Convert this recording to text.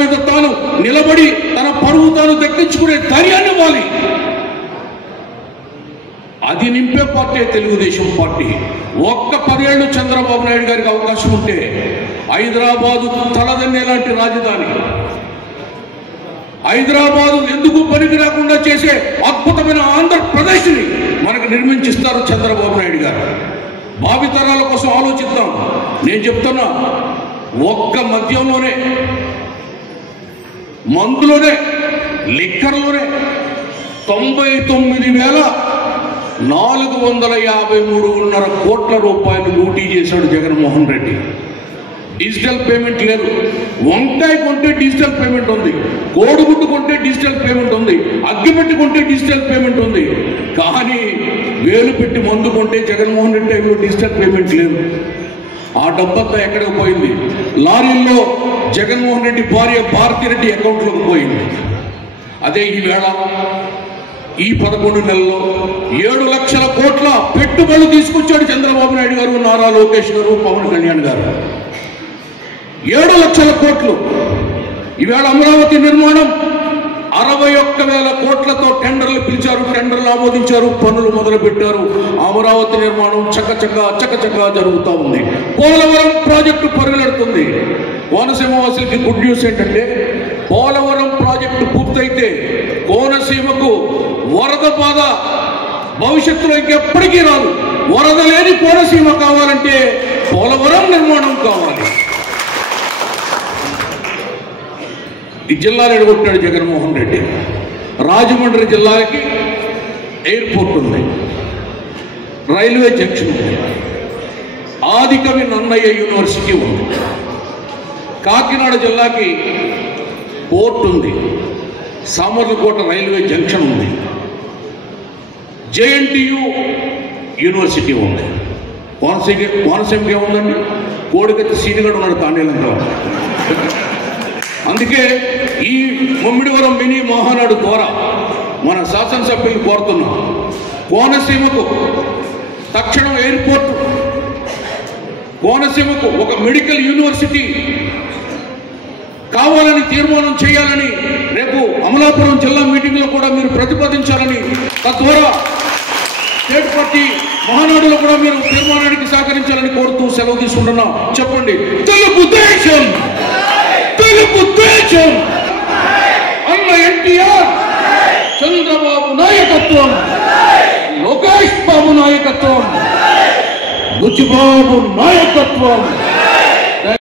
మీద తాను నిలబడి తన పరువు తాను దక్కించుకునే ధైర్యాన్ని ఇవ్వాలి. అది నింపే పార్టీ తెలుగుదేశం పార్టీ. ఒక్క 10 ఏళ్ళు చంద్రబాబు నాయుడు గారికి అవకాశం ఉంటే హైదరాబాదు తలదన్నే లాంటి రాజధాని, హైదరాబాదు ఎందుకు పనికి రాకుండా చేసే అద్భుతమైన ఆంధ్రప్రదేశ్ని మనకు నిర్మించిస్తారు చంద్రబాబు నాయుడు గారు. భావితరాల కోసం ఆలోచిద్దాం. నేను చెప్తున్నా, ఒక్క మద్యంలోనే, మందులోనే, లిక్కర్లోనే 99,453.5 కోట్ల రూపాయలు లూటీ చేశాడు జగన్మోహన్ రెడ్డి. డిజిటల్ పేమెంట్ లేదు. వంకాయ కొంటే డిజిటల్ పేమెంట్ ఉంది, కోడిగుడ్డు కొంటే డిజిటల్ పేమెంట్ ఉంది, అగ్గిపెట్టి కొంటే డిజిటల్ పేమెంట్ ఉంది. కానీ వేలు పెట్టి మందు కొంటే జగన్మోహన్ రెడ్డి టైంలో డిజిటల్ పేమెంట్ లేదు. ఆ డబ్బంతా ఎక్కడికి పోయింది? లారీల్లో జగన్మోహన్ రెడ్డి భార్య భారతిరెడ్డి అకౌంట్లోకి పోయింది. అదే ఈవేళ ఈ 11 నెలల్లో 7 లక్షల కోట్ల పెట్టుబడులు తీసుకొచ్చాడు చంద్రబాబు నాయుడు గారు, నారా లోకేష్ గారు, పవన్ కళ్యాణ్ గారు. 7 లక్షల కోట్లు. ఈవేళ అమరావతి నిర్మాణం 61,000 కోట్లతో టెండర్లు పిలిచారు, టెండర్లు ఆమోదించారు, పనులు మొదలుపెట్టారు. అమరావతి నిర్మాణం చకచకా జరుగుతూ ఉంది. పోలవరం ప్రాజెక్టు పరుగులెడుతుంది. కోనసీమవాసులకి గుడ్ న్యూస్ ఏంటంటే, పోలవరం ప్రాజెక్టు పూర్తయితే కోనసీమకు వరద బాధ భవిష్యత్తులో ఇంకెప్పటికీ రాదు. వరద లేని కోనసీమ కావాలంటే పోలవరం నిర్మాణం కావాలి. ఈ జిల్లాలు ఎడగొట్టాడు జగన్మోహన్ రెడ్డి. రాజమండ్రి జిల్లాకి ఎయిర్పోర్ట్ ఉంది, రైల్వే జంక్షన్ ఉంది, ఆదికవి నన్నయ్య యూనివర్సిటీ ఉంది, కాకినాడ జిల్లాకి పోర్ట్ ఉంది, సామర్లకోట రైల్వే జంక్షన్ ఉంది, JNTU యూనివర్సిటీ ఉంది. కోనసీమకి ఏముందండి? కోడికత్తి సీనిగడు ఉన్నాడు తాండేలంలో. అందుకే ఈ ముమ్మిడివరం మినీ మహానాడు ద్వారా మన శాసనసభ్యులు కోరుతున్నాం, కోనసీమకు తక్షణం ఎయిర్పోర్ట్, కోనసీమకు ఒక మెడికల్ యూనివర్సిటీ కావాలని తీర్మానం చేయాలని రేపు అమలాపురం జిల్లా మీటింగ్లో కూడా మీరు ప్రతిపాదించాలని, తద్వారా స్టేట్ పార్టీ మహానాడులో కూడా మీరు తీర్మానానికి సహకరించాలని కోరుతూ సెలవు తీసుకుంటున్నాం. చెప్పండి, తెలుగుదేశం, తెలుగుదేశం, అన్న ఎన్టీఆర్, చంద్రబాబు నాయకత్వం, లోకేష్ బాబు నాయకత్వం, బుచ్చిబాబు నాయకత్వం.